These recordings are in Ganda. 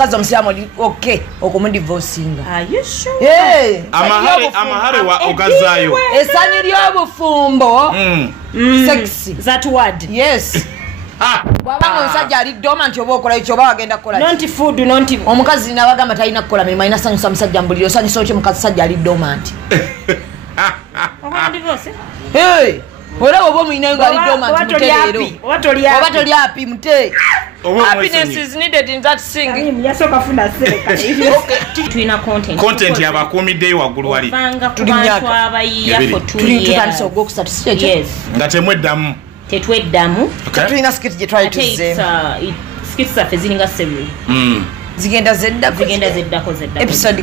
kaza omusiramu okay okumudivorcinga. Are you sure? Yeah. Amahare wa ogazayo. Esanyu ly'obufumbo. Sexy. That word. Yes. Bwabanga omusajja ali dormant oba okola ekyo oba wagenda kukola. Not food, not omukazi n'abagamba talina kukola mirimu alina sanyusa omusajja mbuliro osanyusa otya omukazi sajja ali dormant. Okola divorce? Hey. Ora obo mwine ngali dormant mutereero. Oba toli happy mute. Happiness is needed in that singing. Yasoka funda sereka. Tuina content yabakuumiddeyo waggulu wali. Tulinyaka abayiya for 2 years. Tutandise ogwokusatu sikyo. Yes. Nga temweddamu. Tetweddamu. Tulina skit gye twali tuzze. Skits zaffe ziringa 7. Zigenda zeddako episode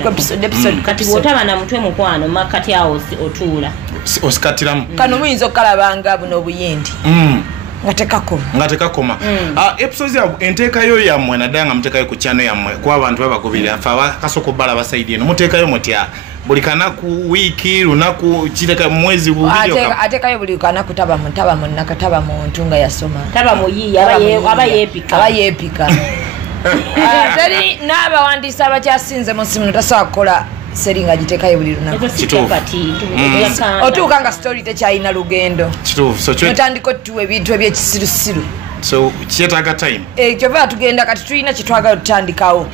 kati bw'otaba na mutwe mukwano makati awo otuula osikatiramu kano muyinza okukalabanga buno obuyindi nga tekakoma episodes yaabwe enteekayo yammwe naddala nga muteekayo ku channel yammwe kuba abantu babagobirira ffe abakasooka obbala basaidi eno muteekayo mutya buli kanaku wiiki lunaku kireka mwezi bubiri ateekayo buli kanaku taba muntu nga yasoma taba muyiyi aba yeepika teri n'abawandiisi abakyasinze mu simu tasobola kukola seri nga giteekayo buli lunaku otuuka nga story tekyalina lugendo notandika otuwa ebintu ebyekisirusiru so kyetaaga time kyova tugenda kati tulina kyetwagala tutandikawo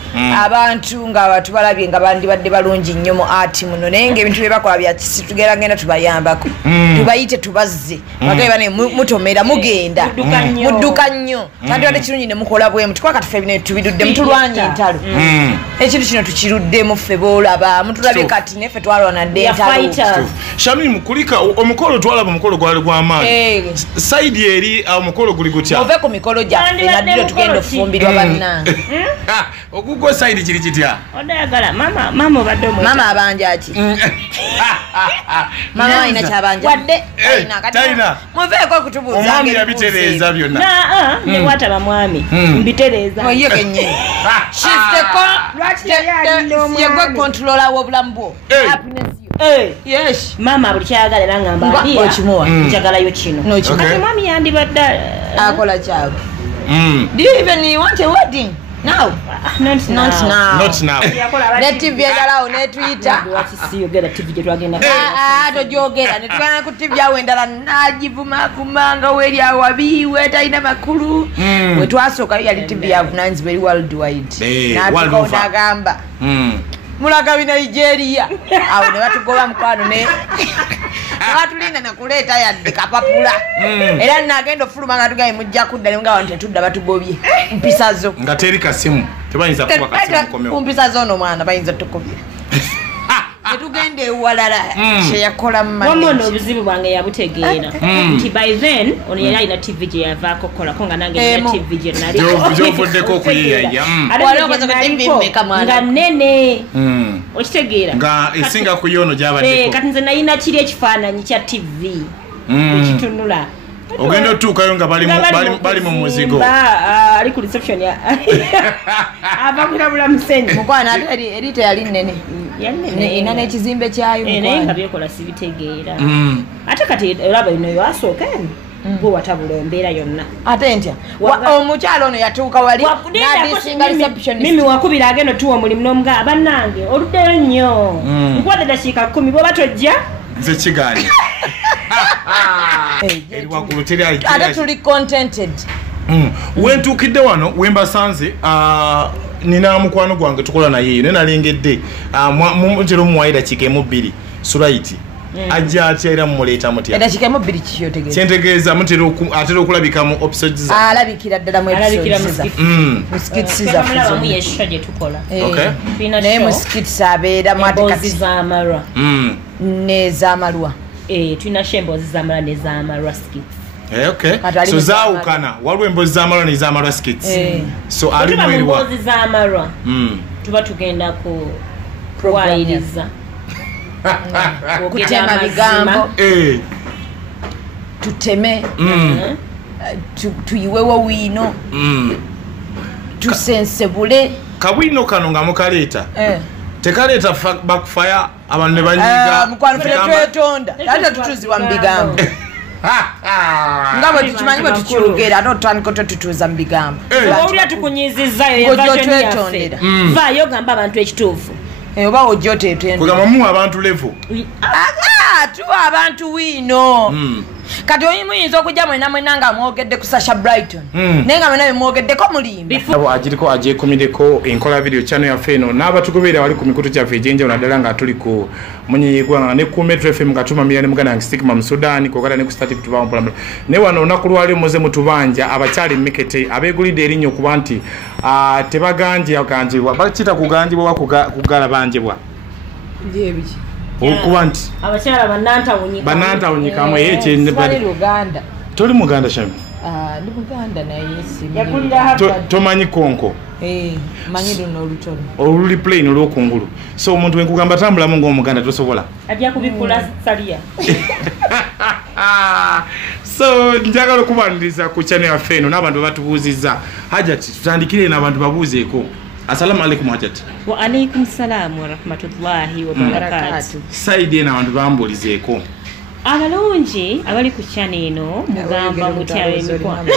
abantu nga batubalabye nga bandibadde balungi nnyo mu ati muno naye ngaebintu byebakola byakisiru tugeragenda tubayambako tubayite tubazze bagabe bane mutomera mugenda mudduka nnyo tandibadde kirungi ne mukola bwemu tukola kati ffe bino tubirudde mutulwanya entalo ekintu kino tukiruddemu ffe boolaba mutulabye kati neffe twalwanadde entalo Shamim kulika omukolo twalaba omukolo gwali gw'amaanyi saidi eri omukolo guli gutya ku mikolo gyaffe naddiro tugenda okufumbirwa bannange ogugwo saidi kiri kitya odayagala mama obadde mama abanja ki mama alina kyabanja wadde talina muveeko okutubuuza omwami yabitereeza byonna nekwataba mwami mbitereeza oye kennyini yegwe kontrola w'obulamu bwo yes mama buli kyayagala era ngamba okimuwa njagalayo kino kati mwami yandibadde akola kyabwe do you even want a wedding now not now ne TV endalawo ne Twitter siyogera TV gye twagenda tojogera ne tugenda ku TV awo endala nagivumavumanga weeri awo wabiiwe talina makulu we twasookayo yali TV yavunanyizibwa eri worldwide natukawo n'agamba mulaga bi Nigeria awo ne batugoba mukwano ne batulinda nakuleeta yadde kapapula era nagenda ofuluma nga tugaye mujja kudda ne nga abantu tetudda batugobye mpisa zo nga teri kasimu tebayinza kuba kasimu komeo mpisa zo no mwana bayinza tukobye netugende ewalala kyeyakola mumano obuzibu bwange yabutegeera nti by then ono yali alina TV gye yavaako okukolako nga nange nina TV gye naliovuddeko okuyiiyaya nga nene okitegeera nga esinga ku yono gyabaddeko kati nze nalina kiri ekifaananyi kya TV ekitunula ogenda otuukayo nga bali mu muzigo ali ku reception ava kulabula musenyi mukwana eri teyali nnene ina n'ekizimbe kyayo naye nga byekola sibitegeera ate kati olaba ino yasooka eno gwe watabula embeera yonna ate ntya omukyalo ono yatuuka wali nadisinga reception mimi wakubira agenda tuwa omulimu n'omugaa bannange oluddeyo nnyo nkuwadde dakiika 10 bwoba tojja nze kigaali eri waggulu teri ate tuli contented wentuukidde wano wembasanze nina mukwano gwange tukola naye naye nalengedde mutera omuwayi dakiika 2 suraiti ajja atya era mumuleeta mutya dakiika 2 kikyotegeeza kyentegeeza atera okulabika mu episodes alabikira ddala mu musikitisi zaffemu yesho gye tukola naye musikitisi abeeramu ate kati z'amalwa n'ez'amalwa tulina emboozi z'amalwa n'ez'amalwa skits okay so zaawukana waliwo emboozi z'amalwa n'ez'amalwa skits so ali mweriwa emboozi z'amalwa tuba tugenda ku kuwayiriza kutema bigambo tuteme tuyiwewo wiino tusensebule kabwino kano nga mukaleeta tekaleeta backfire abantu ne banyiga mukwano ffe twetonda ate tutuzibwa mu bigambo ngabo tukimanyi bwe tukyogera ate otandika ototutuuza mu bigambo owulira tukunyizizaayo twetondera vaayo gamba abantu ekituufu oba ojja otetenda kugamba muwa abantu levo tuwa abantu wiino kati muyinza okujja mwena nga mwogedde ku Sasha Brighton naye nga mwena bemwogeddeko mulimba agiriko agyekumireko enkola video channel yaffe eno n'abatugoberera wali ku mikutu gyaffe egyenjawulo naddala nga tuli ku munyenyegwanga ne ku Metro FM nga tumamira ne muganda wange Stigma mu Sudan kwogala ne ku Static tubamu mpolampola naye wano olunaku lwali muze mutubanja abakyali Mekete abeegulidde erinnya okuba nti tebaganjibwa bakita kuganjibwa kugala banjibwa byebiki okuba nti abakyala banantawunyikamu Luganda toli muganda shami ndi muganda naye tomanyi konko manyi luno olutono oluli plain olwokungulu so omuntu wenkugamba tambulamu ng'omuganda tosobola ajja kubikula salia so njagala okubaniriza ku channel yaffe eno n'abantu batubuuzizza Hajati tutandikire n'abantu babuuzeeko Assalamu alaikum Hajati. Wa alaikum salam wa rahmatullahi wa barakatuh. Saidi ena abantu bambulizeeko. Abalungi abali ku channel eno mugamba mutyawe emikwano.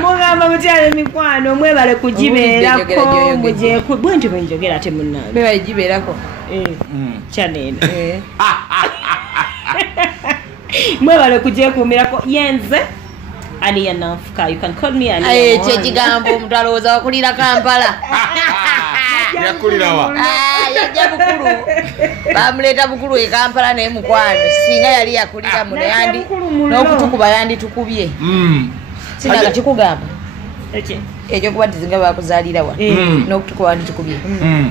Mugamba mutyawe emikwano mwebale kugibeerako muje ku bwenti bwenjogera ate munnabe. Bebale gibeerako. Channel eno. Mwebale kugyekuumirako yenze Aliya Nafuka, you can call me Aliya. Kyekigambo omuntu alowooza wakulira Kampala. Yakulira wa? Yajja Bukulu. Bamuleeta Bukulu e Kampala naye mukwano. Singa yali yakulira muno yandi n'okutukuba yandi tukubye. Sinaga kikugamba. Ekyo kuba tizinga bakuzaalira wa. N'okutukuba yandi tukubye.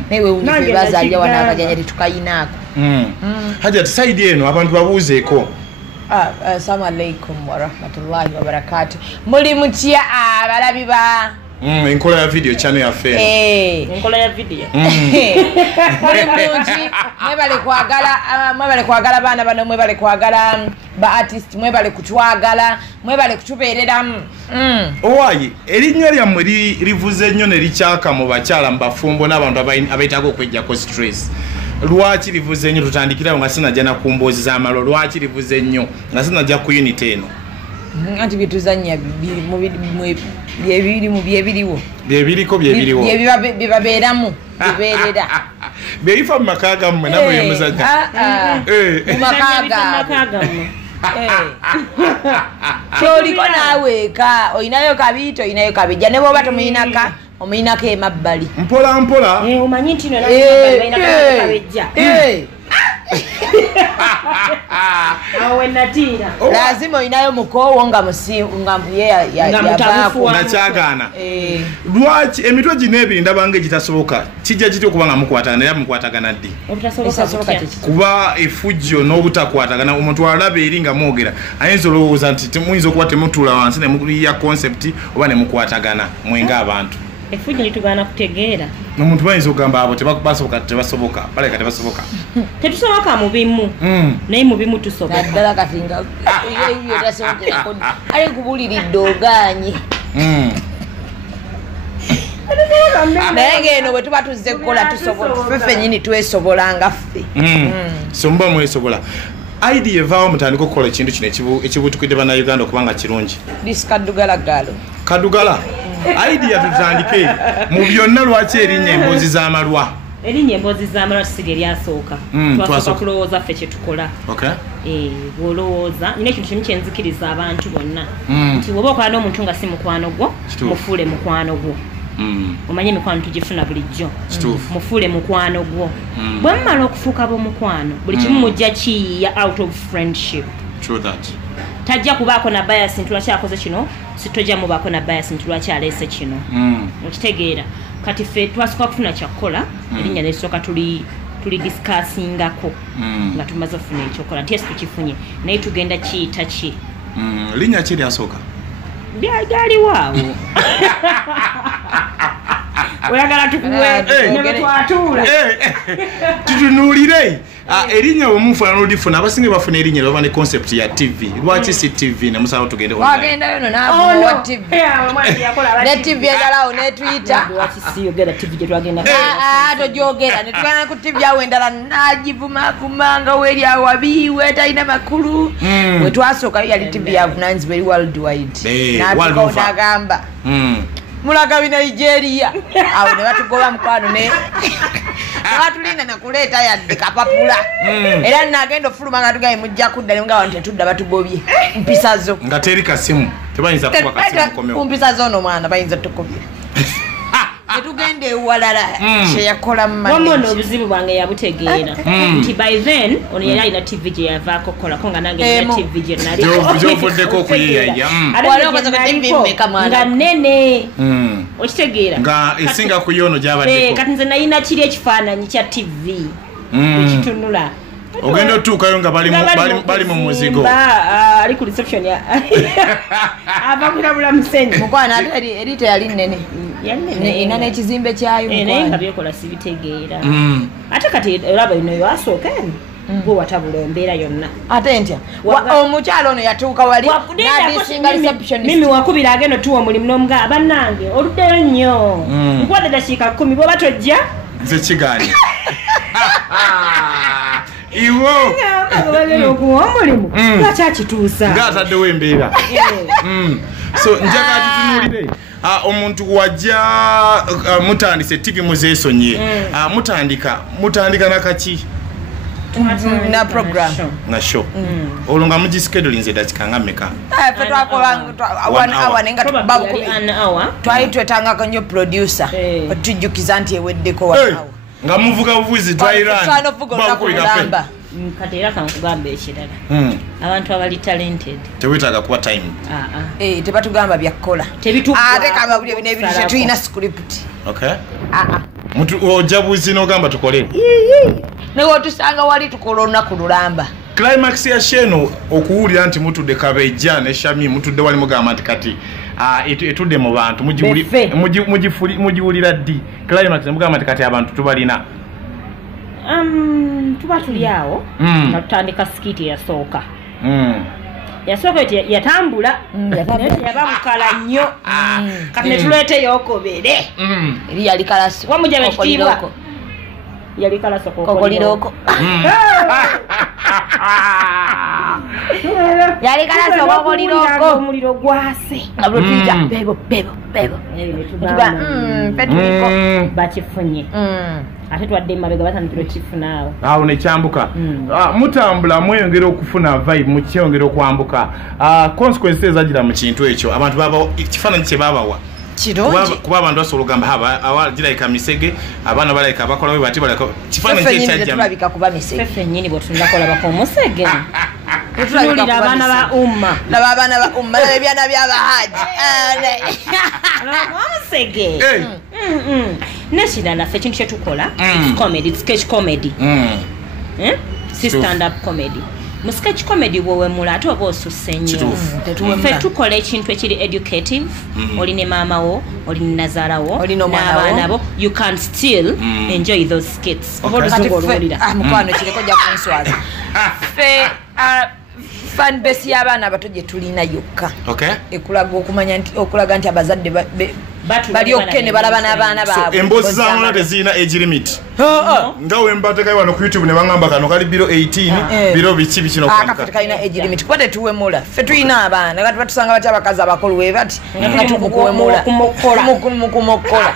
Naye weewunyise bazaalira wa n'akajanja tetukayinaako. Hajati saidi eno abantu babuuzeeko. Assalamu alaikum wa rahmatullahi wa barakatuh. Muli mutya abalabi ba enkola ya video channel yaffe enkola ya video muli bulungi mwebale kwagala baana bano mwebale kwagala ba artist mwebale kutwagala mwebale kutubeereramu owaayi erinnya lyammwe livuze nnyo ne likyaka mu bakyala mu bafumbo n'abantu abaetaaga okwejjako stress lwaki livuze nnyo tutandikirawo nga sinajja na ku mboozi z'amalo lwaki livuze nnyo nga sinajja ku unit eno anti byetuzannya byebirimu byebiriwo byebiriko byebiriwo byebabeeramu bibeerera byebifa mu maka gammwe namwe byemuzannya mu maka gammwe kyoliko naawe eka olinayo kabiito olinayo kabijja ne bw'oba tomulinaka omuyinako emabbali mpola mpola omanyi nti nonabejja awe natira lazima olinayo mukoowo nga yavaako nakyagaana lwaki emitwe gino ebiri ndabanga egitasoboka kijja kitya okuba nga mukwatagana era mukwatagana ddi kuba efujjo n'obutakwatagana omuntu alaba eri nga mwogera ayinza olowooza nti muyinza okuba temutuula wansi ne mukuliya concept oba ne mukwatagana mwenga abantu efujjo litugaana kutegeera omuntu bayinza okugamba abo tebasoboka baleka tebasoboka tetusoboka mu bimu naye mu bimu tusoboka naddala kati nga tasobokerako ali kubuliridde ogaanye naye ng'eno bwe tuba tuzze kukola tusobola ffe ffennyini twesobolanga ffe so muba mwesobola idea evaawo mutandika okukola ekintu kino ekibutukidde bannayuganda okubanga kirungi disi kaddugala galo kaddugala idea tutandike mu byonna lwaki erinnya emboozi z'amalwa erinnya emboozi z'amalwa kisiga eryasooka twasooka kulowooza ffe kyetukola bw'olowooza nina ekintu kimu kyenzikiriza abantu bonna nti bw'oba okola n'omuntu nga si mukwano gwo mufuule mukwano gwo omanye emikwano tugifuna bulijjo mufuule mukwano gwo bwe mumala okufuuka b'omukwano buli kimu mujja kiyiya out of friendship tajja kubaako na bias nti lwaki akoze kino sitojja mubaako na bias nti lwaki aleese kino okitegeera kati ffe twasooka kufuna kyakkola erinnya nesooka tuli discussingako nga tumaze okufuna ekyokola nti esi tukifunye naye tugenda kiyita ki linnya ki lyasooka byagaliwaawo oyagala tukuwe ne twatula tutunulire erinnya bwemufaana olifuna abasinga bafuna erinnya lwaba ne concept ya TV lwaki si TV ne musalawo tugende wagendayo no nabuwa TV ne TV egalawo ne Twitter tojogera netugana ku TV awo endala nagivumakumanga weri awo wabiwe talina makulu wetwasookayo yali TV yavunanyizibwa eri worldwide nagamba mulagabi Nigeria awo ne batugoba mukwano ne batulinda nakuleeta yadde kapapula era nagenda ofuluma nga tugaye mujja kudda nga abantu tetudda batugobye mpisa zo nga teri kasimu tebayinza kuba kasimu komeo mpisa zo no mwana bayinza tukobye netugende ewalala kyeyakola mumane obuzibu bwange yabutegeera nti by then ono yali alina TV gye yavaako okukolako nga nange nina TV gye naliofuddeko okuyiyaya nga nene okitegeera nga esinga ku yono gyabaddeko kati nze nalina kiri ekifaananyi kya TV ekitunula ogenda otuukayo nga bali mu muzigo ali ku reception ava kulabula musenyi mukwana ate eri teyali nnene ina n'ekizimbe kyayo naye nga byekola sibitegeera ate kati olaba bino yasooka eno gwe watabula embeera yonna ate ntya omukyalo ono yatuuka wali nadisinga receptionist mimi wakubira ageno tuwa omulimu n'omugaa bannange oluddeyo nnyo nkuwadde dakiika 10 bwoba tojja nze kigaanye iwo bagenda okuwa omulimu lwakyakituusa ngaataddewo embeera so njaga tutunulire omuntu wajja mutandise TV muzeesonye mutandika nakaki na program na show olwo nga mugischedulinze dakika nga mmeka fe twakola nenga twali twetangako nnyo producer otujjukiza nti eweddeko wanawo nga muvuga buvuzi twairanbakulamba kati era kankugamba ekirala abantu abali talented tewetaaga kuba time tebatugamba byakukola ate kababuli nebintu tetulina script ojabuzi n'ogamba tukole newe otusanga wali tukola olunaku lulamba climax ya sheno okuwulira nti mutudde Kabejja ne Shami mutudde wali mugamba nti kati etudde mu bantu mugiwulira ddi climax mugamba nti kati abantu tubalina tuba tuli awo nga tutandika skiti yasooka yatambula yaba mukala nnyo kati netuleete yokobere eri yali kalaso wamujaba ekitiibwa yali kalaso kokoliroko yali kalaso kokoliroko omuliro gwase nga bulutuyita bebo petuliko bakifunye ate twadde mabega batandikira okifuna awo nekyambuka mutambula mweyongera okufuna vibe mukyeyongera okwambuka consequences ezagira mu kintu ekyo abantu kifaananyi kye babawa kuba abantu basobola ogamba girayika misege abaana balayika abakola bati kifaananyi kyekyajamu kuba misege ffe nnyini bwe tunakolabako omusege tulira abaana ba umma laba abaana ba umma laba ebyana by'abahaji omusege nekirala ffe ekintu kyetukola comedy sketch comedy si stand up comedy mu sketch comedy bwowemula ate oba osusse nnyo ffe tukola ekintu ekiri educative oli ne maama wo oli ne nazaala wo n'abaana bo you can still enjoy those skits oba oluzungu oluwulira mukwano kireko jja kunswaza ffe fanbase y'abaana abato gye tulina yokka ekulaga okumanya nti okulaga nti abazadde bali okke ne balaba n'abaana baabwe emboozi z'abaana tezirina age limit nga wembatekayo wano ku YouTube ne baŋŋamba kano kali biro 18 biro biki bikino kafe tekalina age limit kuba tetuwemula ffe tulina abaana kati batusanga batya abakazi abakulu we bati nga tumukuwemula mukumokkola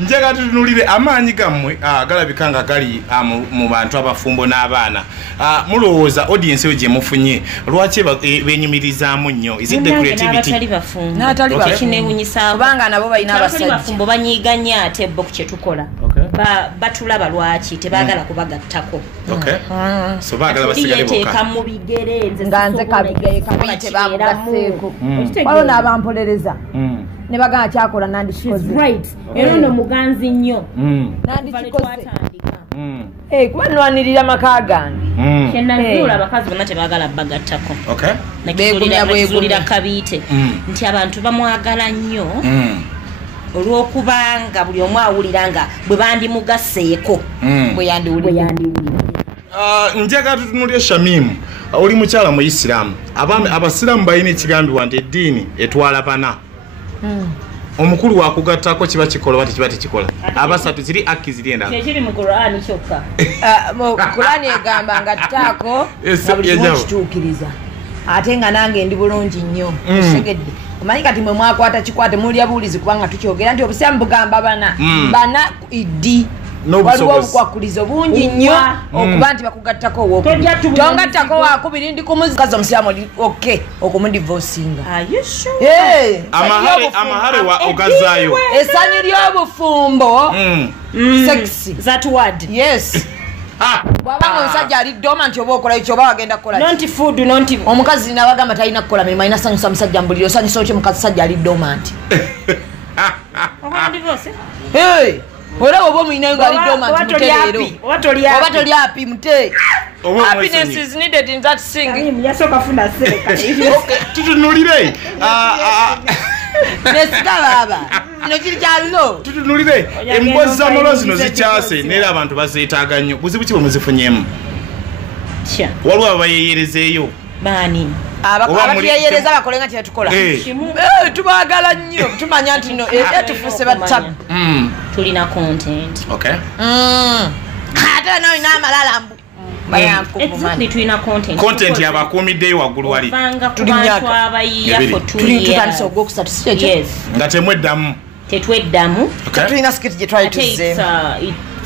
njaga tutunulire amaanyi gammwe galabika nga gali mu bantu abafumbo n'abaana mulowooza audience yo gye mufunye lwaki benyumirizaamu nnyo izidde creativity kubanga nabo balina abasajja banyiiga nnyo ate bo ku kye tukola batulaba lwaki tebaagala kubagattako yeteeka mu bigere nga nze kabite bamugaseeko waliwo n'abampolereza ne bagana kyakola nandikikoze era ono muganzi nnyo nandikikoze kuba nwanirira amaka gange kyenazuula abakazi bonna tebaagala bagattako nakizuulira kabiite nti abantu bamwagala nnyo olw'okubanga buli omu awulira nga bwe bandimugaseeko bwe yandiwulira. Njagala tutunulye Shamimu oli mukyala mu Isiraamu. Abasiraamu balina ekigambibwa nti eddiini etwala bana. Omukulu wakugattako kiba kikola oba tekiba tekikola. Abasatu ziri aki ziri endala. Kyekiri mu Qur'ani kyokka. Mu Qur'ani egamba nga ttaako nga buli kimu kituukiriza. Ate nga nange ndi bulungi nnyo. Segedde. Omanyi kati mwe mwakwata kikwate mulya buulizi kubanga tukyogera nti obusiraamu bugamba bana. Bana iddi. Waliwo obukwakulizo bungi nnyo okuba nti bakugattako owookubiri. Tongattako wakubiri ndi kumukazi omusiraamu oli oke okumudivosinga. Amahare wa ogazaayo. Essanyu ly'obufumbo. Sexy. That word. Yes. Bwabanga omusajja ali doma nti oba okolayo kyoba wagenda kukola. Not food, not omukazi nabagamba talina kukola mirimu alina sanyusa musajja mbuliro sanyusa okyo mukazi sajja ali doma nti. Ora obo mwinayo ngali dormant mutereero. Oba toli happy mute. Happiness is needed in that singing. Yasoka funa seka. Tutunulire. Nesika baba. Kino kiri kyalo. Tutunulire. Emboozi z'amalo zino zikyase neera abantu bazeetaaga nnyo. Buzibu ki bwe muzifunyemu? Waliwo abayeeyerezeeyo. Baani? Abatuyeyereza bakole nga tetukola. Tubaagala nnyo. Tumanya nti no tufuuse battabu. Tulina content. Okay. Ate nawe n'amalala mbu. Exactly, tulina content. Content yabakuumiddeyo waggulu wali. Tutandise ogwokusatu si ekyo? Yes. Nga temweddamu. Tetweddamu. Tulina skit gye twali tuzzeemu.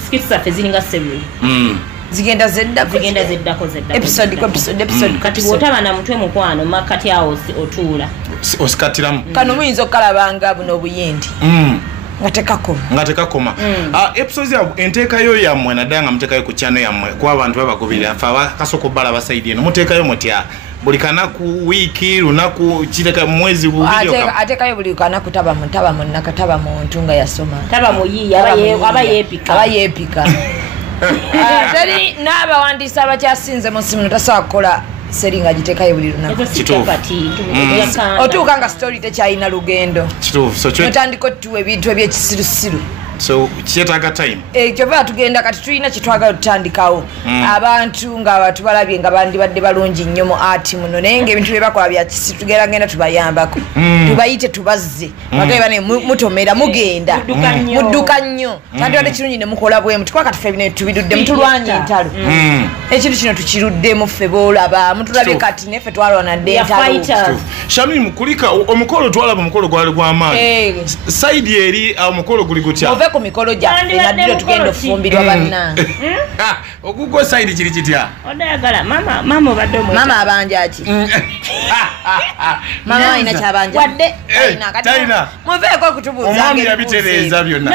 Skit zaffe ziringa 7. Zigenda zeddako episode kati bw'otaba na mutwe mukwano makati awo otuula osikatiramu kano muyinza okukalabanga buno obuyindi nga tekakoma episodes yaabwe enteekayo yammwe naddala nga muteekayo ku channel yammwe kuba abantu babagobirira nfe abakasooka obbala abasaidi eno muteekayo mutya buli kanaku wiiki lunaku kiteka mwezi ateekayo buli kanaku taba muntu nga yasoma taba muyiyi aba yeepika teri n'abawandiisi abakyasinze mu simu tasobola kukola seri nga giteekayo buli lunaku otuuka nga story tekyalina lugendo notandika otuwa ebintu ebyekisirusiru so kyetaaga time kyova tugenda kati tulina kyetwagala tutandikawo abantu nga tubalabye nga bandibadde balungi nnyo mu ati muno naye ngaebintu byebakola byakisiru tugeragenda tubayambako tubayite tubazze bagabe bane mutomera mugenda mudduka nnyo tandibadde kirungi ne mukola bwemu tukwa kati ffe bino tubidudde mutulwanya entalo ekintu kino tukiruddemu ffe boolaba mutulabye kati neffe twalwanadde entalo Shamimu kulika omukolo twalaba omukolo gwali gw'amaanyi saidi eri omukolo guli gutya ku mikolo gyaffe naddiro tugenda ofumbirwa bannange ogugwo saidi kiri kitya odayagala mama obadde mama abanja ki mama alina kyabanja wadde talina muveeko okutubuuza omwami yabitereeza byonna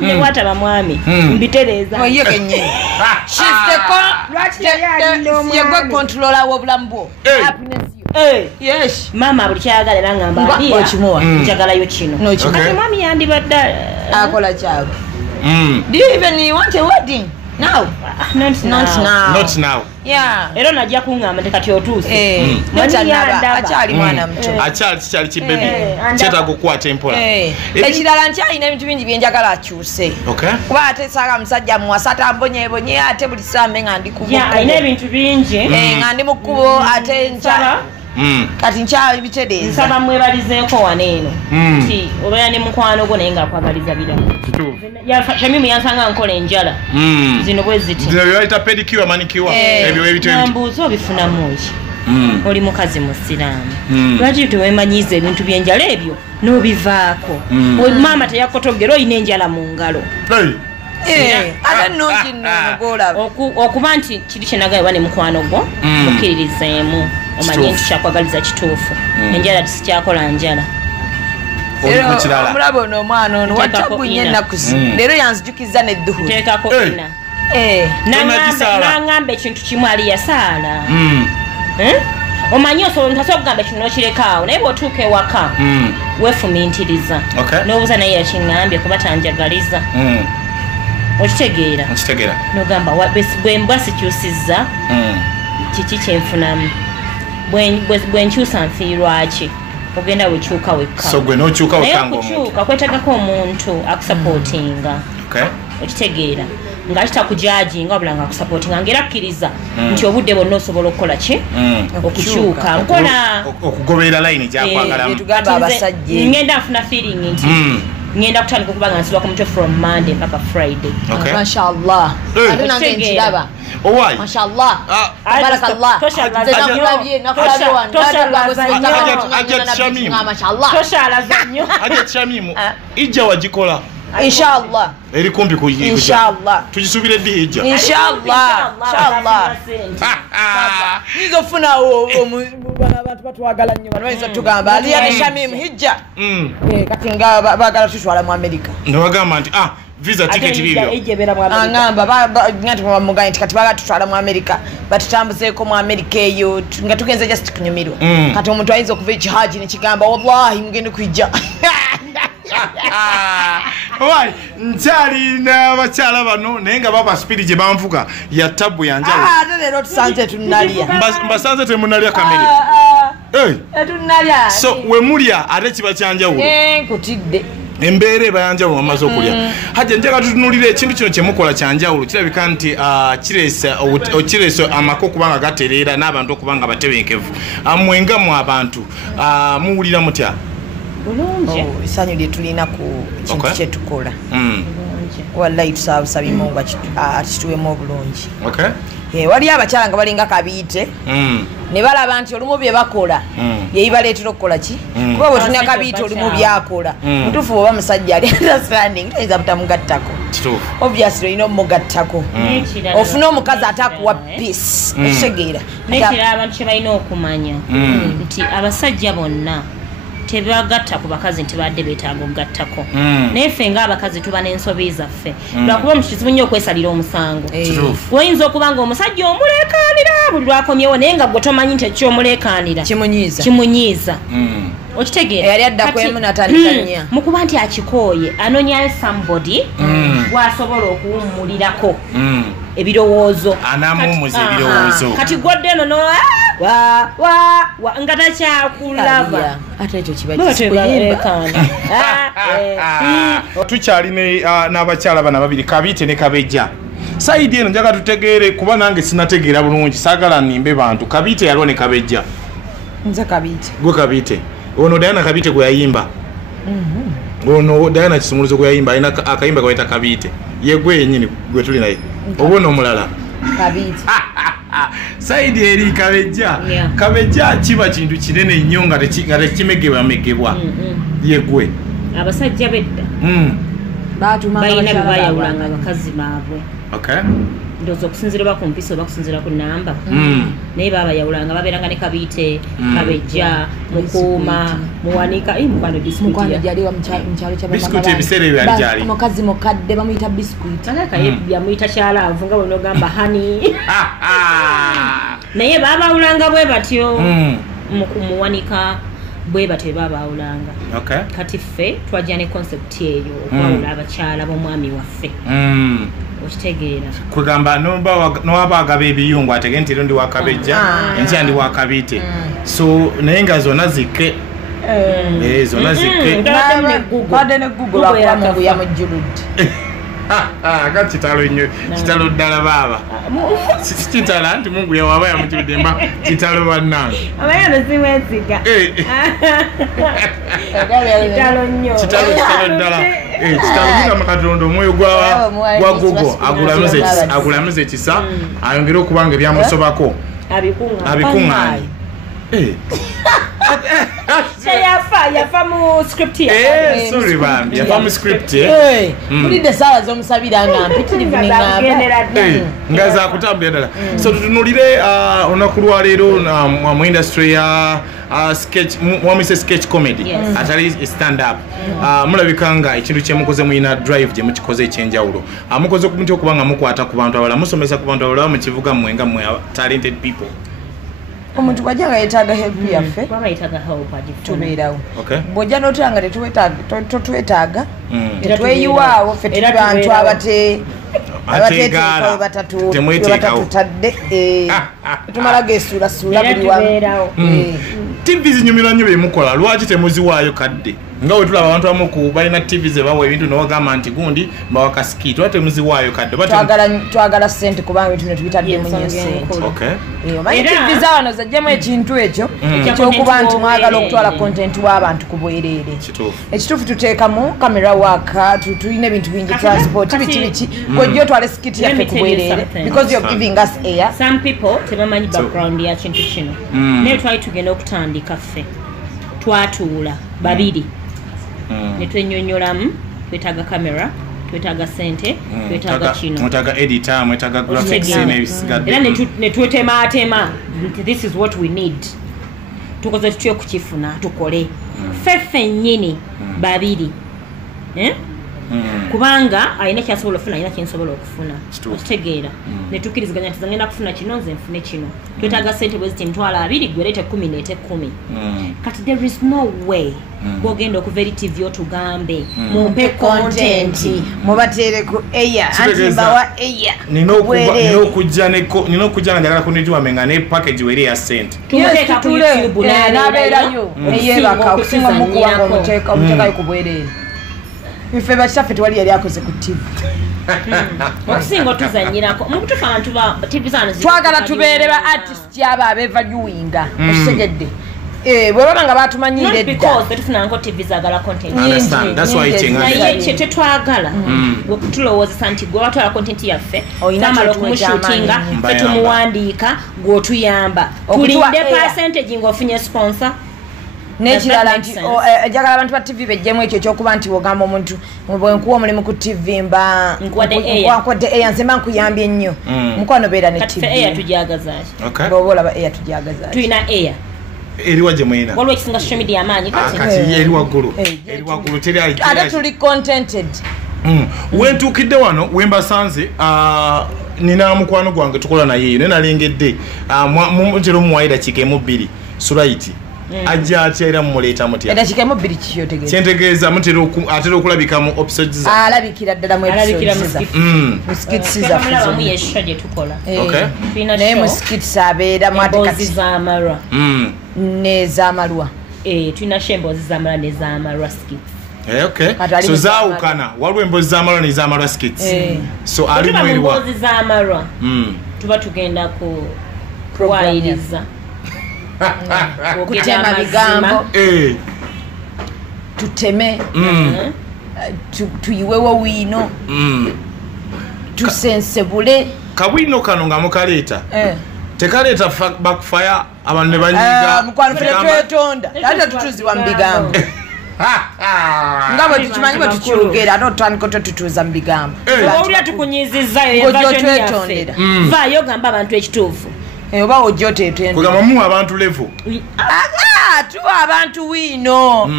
ne bwataba mwami mbitereeza oye kenye yegwe kontrola w'obulamu bwo yes mama buli kyayagala era ngamba njagalayo kino ate mwami yandibadde akola kyawe do you even want a wedding now not now yeah era najja kuŋŋamba tekati otuuse akyali mwana muto akyali kibebi kyetaaga okukwata empola ekirala nkyalina ebintu bingi byenjagala akyuse kuba ate saaga musajja muwasa atambonyebonye ate buli sambe nga ndi alina ebintu bingi nga ndi mu kkubo ate kati nkyali bitereeza nsaba mwebalizeeko wano eno nti obeera ne mukwano gwo naye ngaakwagaliza biramu Shamimu yansanga nkola enjala zino bwe ziti zino byebayita pedicure manicure ebyo nambuuza obifunamu ki oli mukazi musiraamu lwaki tewemanyiiza ebintu by'enjala ebyo n'obivaako maama teyakotogera olina enjala mu ngalo ate nungi nogolaba okuba nti kiri kyenagayiwa ne mukwano gwo okkiririzeemu omanye nti kyakwagaliza kituufu enjala tisikyakola njala omulaba ono omwana ono wakyagwinye ennaku zino leero yanzijukiza nedduhulu teekako ina naŋŋamba ekintu kimu ali yasaala omanyi osobola ntasobola okugamba kino nokirekaawo naye bw'otuuka ewaka weefumintiriza n'obuuza naye yakiŋŋambye kuba tanjagaliza okitegeera nogamba bwe mbwa sikyusizza kiki kyenfunamu bwe nkyusa nfiirwaki ogenda wekyuka wekka so gwe nokyuka wekka kukyuka kwetagako omuntu akusupportinga okitegeera nga kitakujajinga wabula nga akusupportinga ngera akkiriza nti obudde bonna osobola okukola ki okukyuka nkola okugoberera layini gyakwagalamu ngenda nfuna feeling nti ngenda kutandika okuba nga nsiba ku mutwe from Monday mpaka Friday. Mashallah ate nange nkiraba owai mashallah barakallah toshala nnyo ajja Shamimu ijja wagikola inshallah eri kumpi ku inshallah tujisubire ddi ijja inshallah nizo funa abantu batwagala nnyo banwaiza tugamba ali ya Shamimu hijja kati nga bagala tutwala mu America nabagamba nti visa ticket bibyo angamba ngati bamugaye nti kati baga tutwala mu America batutambuzeeko mu America eyo nga tugenze just kunyumirwa kati omuntu ayinza okuva ekihaji nekigamba wallahi mugende kwijja wai nchali na bakyala bano naye nga baba speed gye banvuga ya tabu yanjalo ate leero tusanze tunalya mbasanze temunalya kamere tunalya so we mulya ate kiba kyanjawulo nkutidde embeere bayanjawulo amaze okulya hajja njaga tutunulira ekintu kino kyemukola kyanjawulo kirabika nti kiresa amako kubanga gatereera n'abantu okubanga batebenkevu mwenga mu abantu muwulira mutya bulungi isanyu lye tulina ku kintu kyetukola wallahi tusabye Mungu akituwemu obulungi wali abakyala nga balinga kabiite ne balaba nti olumu bye bakola yeyibaleetera okukola ki kuba bwe tulina kabiite olumu byakola mutuufu oba musajja ali understanding tayinza butamugattako obviously olina omugattako ofuna omukazi atakuwa peace ekitegeera nekira abantu kye balina okumanya nti abasajja bonna tebagatta ku bakazi nti badde beetaaga okugattako naye ffe ng'abakazi tuba n'ensobi zaffe lwakuba mukizibu nnyo okwesalira omusango oyinza okuba nga omusajja omuleekaanira buli lwakomyewo naye nga gwe tomanyi nti ekyomuleekaanira kimunyiiza okitegeera yali adda kwemu natandika nnya mukuba nti akikooye anonyayo somebody gwasobola okuwummulirako ebirowoozo anamuwummuza ebirowoozo kati gwadde eno no nga takyakulaba ate ekyo kiba tukyalina n'abakyala bana babiri kabiite ne kabejja saidi eno njaga tutegeere kuba nange sinategeera bulungi saagala nimbe bantu kabiite yaliwo ne kabejja nze kabiite gwe kabiite ono Diana kabiite gwe yayimba ono Diana kisumuluzo gwe yayimba alina akayimba kaweta kabiite ye gwe yennyini gwe tuli naye obona omulala kabiite saidi eri kabejja kabejja kiba kintu kinene nnyo nga tekimegebwamegebwa ye gwe abasajja bedda balina bye bayawulanga abakazi baabwe ndowooza okusinziira oba ku mpisa oba kusinziira ku namba naye babayawulanga babeeranga ne kabiite kabejja mukuuma muwanika mukwano bisikuiti ebiseera ebyo yali gyali omukazi mukadde bamuyita bisikuiti yamuyita kyalaavu nga bwenogamba hani naye babawulanga bwe batyo muwanika bwe batyo babawulanga kati ffe twajja ne concept eyo okwawula abakyala b'omwami waffe okitegeera kwegamba nowaba agaba ebiyungu atege nti ero ndi wakabejja enkya ndi wakabiite so naye nga zonna zikke zonna zikke badde ne Google lwakuba Mungu yamujjuludde nga kitalo nnyo kitalo ddala baaba kitala nti Mungu yawaba yamujjuludde mba kitalo bannange abayano siwensiga kitalo ddala kitalo mukama Katonda omwoyo gwa Google agulamuze ekisa ayongere okubanga ebyamusobako abikuŋŋaanye yafa mu script sorry bambi yafa mu script mulidde saawa z'omusabira nga mpitirivu nga zakutambulira ddala so tutunulire olunaku lwaleero mu industry ya mwamwise sketch comedy atali stand up mulabika nga ekintu kyemukoze muyina drive gye mukikoze ekyenjawulo mukoze kumutya okubanga mukwata ku bantu abalala musomesa ku bantu abalala mukivuga mwenga mwe talented people omuntu bwajja nga yeetaaga help yaffe tubeerawo bwojja notanga tetwetaaga tetweyiwaawo ffe tuli bantu abateteekawo batatutadde tumala gesuulasuula buli wamu TV zinyumira nnyo bemukola lwaki temuziwaayo kadde nga bwe tulaba abantu abamu balina TV ze bawa ebintu nobagamba nti gundi mbawa kasikiti lwaki temuziwaayo kadde twagala ssente kubanga ebintu netubitaddemu nnyo ssente omanyi TV zawano zajjamu ekintu ekyo ekyokuba nti mwagala okutwala kontenti w'abantu ku bwereere ekituufu tuteekamu kamera waka tulina ebintu bingi transport biki gojja otwala sikiti yaffe ku bwereere because you're giving us air. Some people tebamanyi background ya kintu kino naye twali tugenda okutandika ffe twatuula babiri ne twenyonyolamu twetaaga kamera twetaaga sente twetaaga kino mwetaaga editor mwetaaga graphics n'ebisigadde era ne twetemaatema nti this is what we need tukoze tutyo kukifuna tukole ffe nnyini babiri kubanga alina kyasobola okufuna alina kyensobola okufuna okitegeera ne tukkiriziganya nti zangenda kufuna kino nze nfune kino twetaaga ssente bwe ziti emitwalo 2 gwereete 10 neete 10 kati there is no way bwogenda okuva eri TV otugambe mumpe kontenti mubateere ku eya anti mbawa eya nina okujja nga njagala kunitiwame nga ne package weri ya ssente tumuteeka ku YouTube n'abeerayo neyebaka okusinga mukuwanga omuteekayo ku bwereere ife bakitaffe tewali yali akoze ku TV okusinga otuzanyirako mukutuufu abantu ba TV zano twagala tubeere ba artist abo abevaluinga okitegedde bwe baba nga batumanyire edda tetufunanko TV zagala content naye tetwagala tulowoozesa nti gwe batwala content yaffe tamala okumushutinga fe tumuwandiika gw'otuyamba tulinde percentage ng'ofunye sponsor nekirala nti njagala abantu ba TV bejjemu ekyo ekyokuba nti wogamba omuntu bwenkuwa omulimu ku TV mba nkwadde eya nze mba nkuyambye nnyo mukwano beera ne TV ng'oba olaba eya tujagazaaki tulina eya eriwa gye mwina waliwo ekisinga social media amaanyi kati eri waggulu ate tuli contented wentuukidde wano wembasanze nina mukwano gwange tukola nayeeyo naye nalengedde mutera omuwaira kikemu 2 suraiti ajja atya era mumuleeta mutya eddakiika emu 2 kikyotegeeza kyentegeeza atera okulabika mu episodes alabikira ddala mu musikitisi zaffe yesho gye tukola naye musikitisi abeeramu ate kati n'ez'amalwa tulina emboozi z'amalwa n'ez'amalwa skits so zaawukana waliwo emboozi z'amalwa n'ez'amalwa skits so ali tuba mu mboozi z'amalwa tuba tugenda kuwayiriza kutema bigambo tuteme tuyiwewo wiino tusensebule kabwino kano nga mukaleeta tekaleeta backfire abantu ne banyiga mukwano ffe twetonda ate tutuziwa mu bigambo nga bwe tukimanyi bwe tukyogera ate otandika ototutuuza mu bigambo owulira tukunyizizzayo evasioni yaffe vaayo gamba abantu ekituufu oba ojja otetenda kugamba muwa abantu level tuwa abantu wiino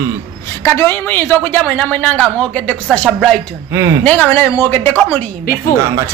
kati muyinza okujja mwena nga mwogedde ku Sasha Brighton naye nga mwena bemwogeddeko mulimba